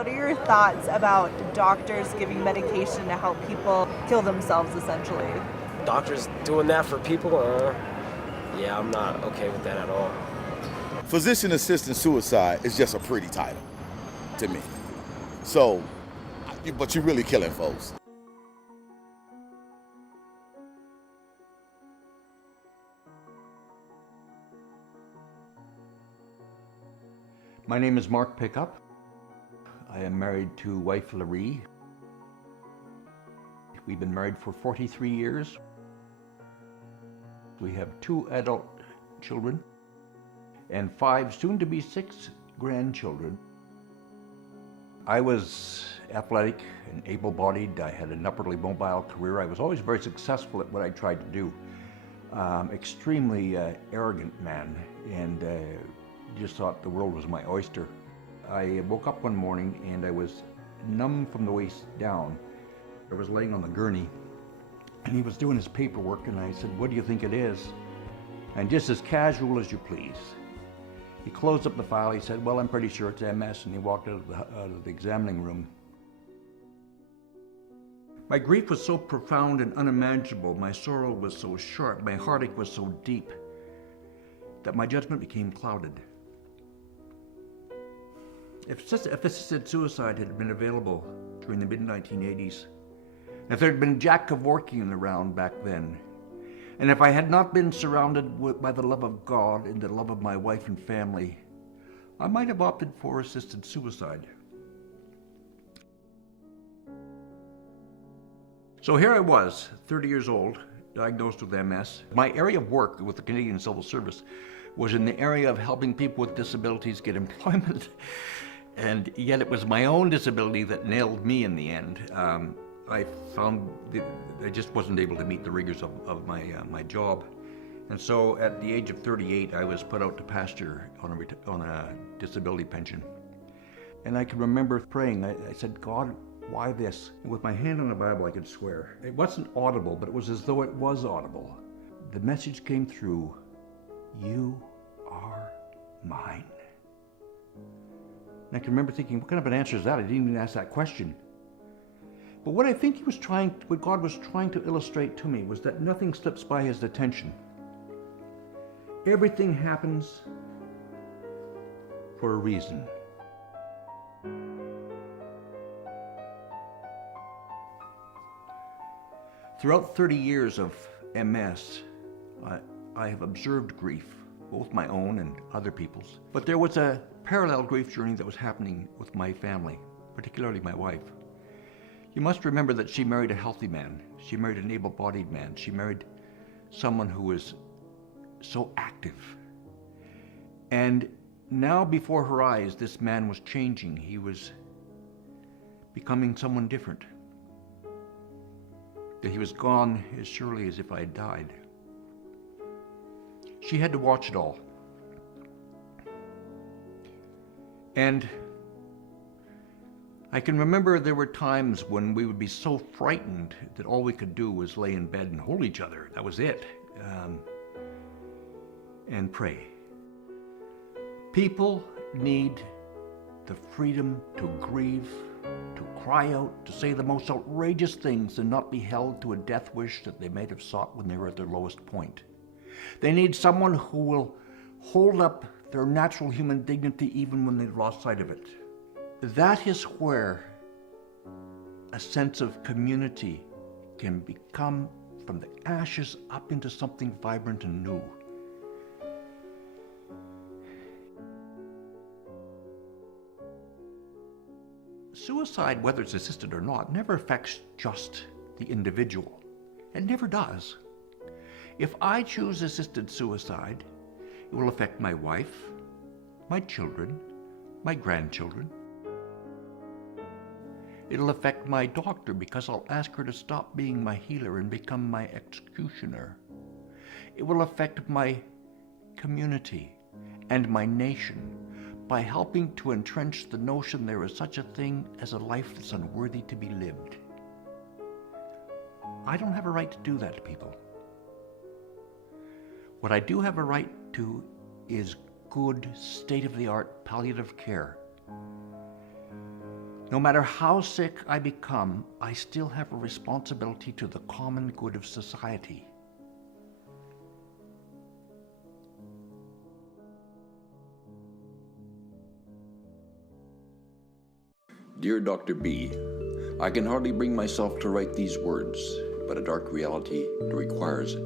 What are your thoughts about doctors giving medication to help people kill themselves, essentially? Doctors doing that for people? Yeah, I'm not okay with that at all. Physician assisted suicide is just a pretty title to me. So, but you're really killing folks. My name is Mark Pickup. I am married to wife Laree. We've been married for 43 years. We have 2 adult children and 5, soon to be 6 grandchildren. I was athletic and able-bodied. I had an upwardly mobile career. I was always very successful at what I tried to do. Extremely arrogant man, and just thought the world was my oyster. I woke up one morning and I was numb from the waist down. I was laying on the gurney and he was doing his paperwork, and I said, "What do you think it is?" And just as casual as you please, he closed up the file. He said, "Well, I'm pretty sure it's MS," and he walked out of the examining room. My grief was so profound and unimaginable, my sorrow was so sharp, my heartache was so deep, that my judgment became clouded. If assisted suicide had been available during the mid-1980s, if there had been Jack Kevorkian around back then, and if I had not been surrounded by the love of God and the love of my wife and family, I might have opted for assisted suicide. So here I was, 30 years old, diagnosed with MS. My area of work with the Canadian Civil Service was in the area of helping people with disabilities get employment. And yet it was my own disability that nailed me in the end. I found that I just wasn't able to meet the rigors of my job. And so at the age of 38, I was put out to pasture on a disability pension. And I can remember praying. I said, "God, why this?" And with my hand on the Bible, I could swear. It wasn't audible, but it was as though it was audible. The message came through, "You are mine." And I can remember thinking, what kind of an answer is that? I didn't even ask that question. But what I think what God was trying to illustrate to me was that nothing slips by his attention. Everything happens for a reason. Throughout 30 years of MS, I have observed grief, both my own and other people's. But there was a parallel grief journey that was happening with my family, particularly my wife. You must remember that she married a healthy man. She married an able-bodied man. She married someone who was so active. And now before her eyes, this man was changing. He was becoming someone different. That he was gone as surely as if I had died. She had to watch it all. And I can remember there were times when we would be so frightened that all we could do was lay in bed and hold each other. That was it. And pray. People need the freedom to grieve, to cry out, to say the most outrageous things and not be held to a death wish that they might have sought when they were at their lowest point. They need someone who will hold up their natural human dignity even when they've lost sight of it. That is where a sense of community can become from the ashes up into something vibrant and new. Suicide, whether it's assisted or not, never affects just the individual. It never does. If I choose assisted suicide, it will affect my wife, my children, my grandchildren. It'll affect my doctor because I'll ask her to stop being my healer and become my executioner. It will affect my community and my nation by helping to entrench the notion there is such a thing as a life that's unworthy to be lived. I don't have a right to do that to people. What I do have a right to is good, state-of-the-art palliative care. No matter how sick I become, I still have a responsibility to the common good of society. Dear Dr. B, I can hardly bring myself to write these words, but a dark reality requires it.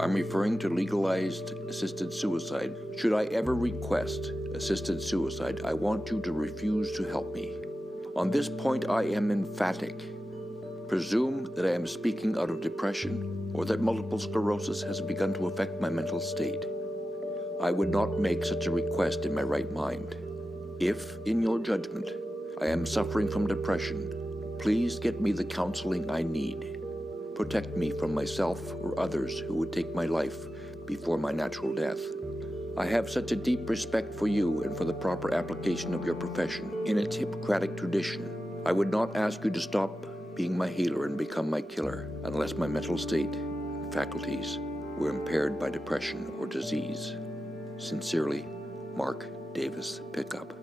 I'm referring to legalized assisted suicide. Should I ever request assisted suicide, I want you to refuse to help me. On this point, I am emphatic. Presume that I am speaking out of depression or that multiple sclerosis has begun to affect my mental state. I would not make such a request in my right mind. If, in your judgment, I am suffering from depression, please get me the counseling I need. Protect me from myself or others who would take my life before my natural death. I have such a deep respect for you and for the proper application of your profession. In its Hippocratic tradition, I would not ask you to stop being my healer and become my killer unless my mental state and faculties were impaired by depression or disease. Sincerely, Mark Davis Pickup.